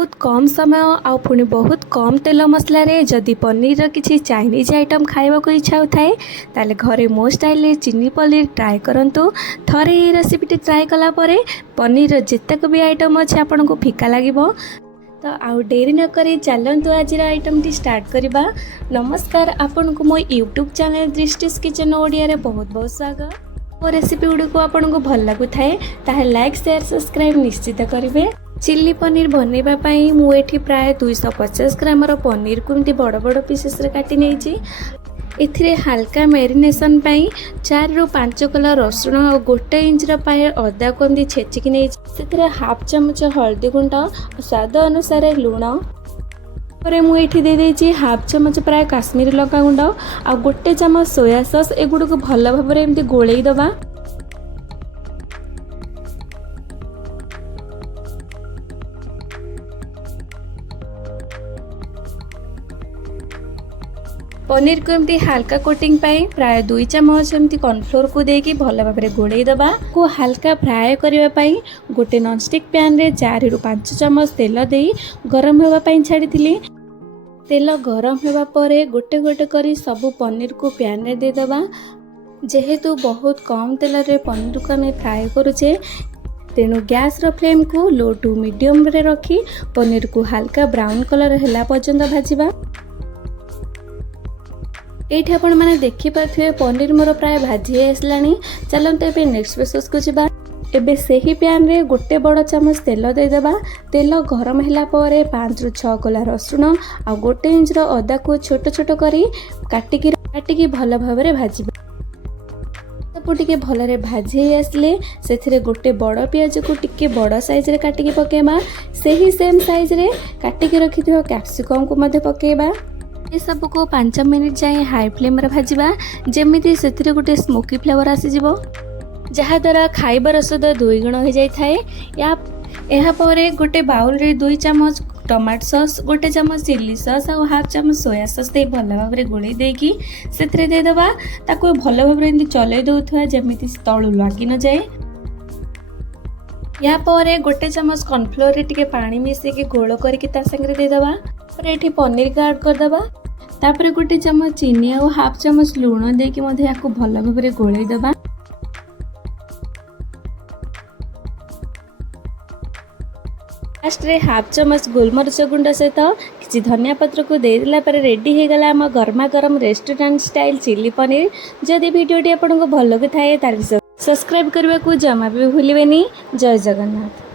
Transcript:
बहुत कम समय आ पुणी बहुत कम तेल मसला रे जदि पनीर किसी चाइनीज आइटम खाइबा को इच्छा होताए ताले घरे मो स्टाइल चिली पनीर ट्राए करंतु। थरे ये रेसिपी ट्राए कला परे पनीर जितक भी आइटम अच्छे आपन को फीका लागिबो। तो आउ डेरी न करी चलतु आज आइटम टी स्टार्ट करवा। नमस्कार, आपन को मो यूट्यूब चैनल दृष्टिस किचन ओडिया रे बहुत बहुत स्वागत। मो रेसिपी गुडी को आपन को भल लागु थाए ताहे लाइक शेयर सब्सक्राइब निश्चित करिवे। चिल्ली पनीर बनैबा पई मु एठी प्राय 250 ग्राम रो पनीर को एमती बड़ बड़ पीसेस रे काटी नेछि। एथिरे हल्का मैरिनेशन पाई 4 ରୁ 5 कला रसुण और 1 इंच पाए अदा को एमती छेचिकी नेछि। सेथिरे हाफ चमच हल्दी गुंड स्वाद अनुसार लुण पर मु एठी दे देछि हाफ चमच प्राय काश्मीरी लଙ୍କା गुंड आ 1 चमच सोया सॉस एगुड को भल भाव रे एमती गोळेई दबा। पनीर को एमती हल्का कोटिंग पाई प्राय 2 चमच एमती कॉर्नफ्लोर को देकी भल भाव में गोड़े दबा। को हल्का फ्राए करने पाई गोटे नॉनस्टिक पैन रे 4 ରୁ 5 चमच तेल दे गरम होगा पाई छाड़ी थिली। तेल गरम होगा परे गोटे गोटे करी सब पनीर को पैन रे दे दबा। जेहेतु बहुत कम तेल रे पनीर को हमें फ्राए करूचे तेणु गैस रो फ्लेम को लो टू मीडियम रे रखी पनीर को हल्का ब्राउन कलर हैला पर्यंत भाजिबा। एठी आपण माने देखि पाथुए पनीर मोर प्राय भाजी आसलानी। चलते एबे नेक्स्ट प्रोसेस को जिबा। एबे सेही पैन रे गोटे बड़ चमच तेल दे देबा। तेल गरम हैला परे 5 ରୁ 6 कला रसुण आ 1 इंच रो अदा को छोट छोट करी काटिकी भल भाव रे भाजिबा। सब टिके भल रे भाजी आसले सेथिरे गोटे बड़ प्याज को टिके बड़ साइज रे काटिकी पकेबा। सेही सेम साइज रे काटिकी रखिथियो कैप्सिकम को मध्ये पकेबा। ये सब को 5 मिनिट जाए हाई फ्लेम रे भाजिबा जेमिति सेथिरे गोटे स्मोकी फ्लेवर आसीजिवो जहा द्वारा खाइबार स्वाद 2 गुण हो जाय थाए। या परे गोटे बाउल रे 2 चमच टमाटो सॉस 1 चमच चिल्ली सॉस और हाफ चमच सोया सॉस दे भल भाव रे गोळेई देकी सेथिरे दे दबा। ताको भल भाव रे एंती चलै दउथवा जेमिति तळु लागी न जाए। या परे 1 चमच कॉर्नफ्लोर रे टिके पानी मिसे के गोळ करके ता संगे दे दबा। पर एठी पनीर का ऐड कर दबा। तापर 1 चमच चीनी और हाफ चमच लूण देकी मध्ये याको भल भाव रे गोळेई दबा। लास्ट रे हाफ चमच गोलमरिच गुंड सहित किसी धनिया पत्र को दे दिला पर रेडी हो गला हम गरमा गरम रेस्टोरेंट स्टाइल चिल्ली पनीर। जदि वीडियो टी आपन को भल लगे थाए तार सब्सक्राइब करबा को जमा भी भूलिबेनी। जय जगन्नाथ।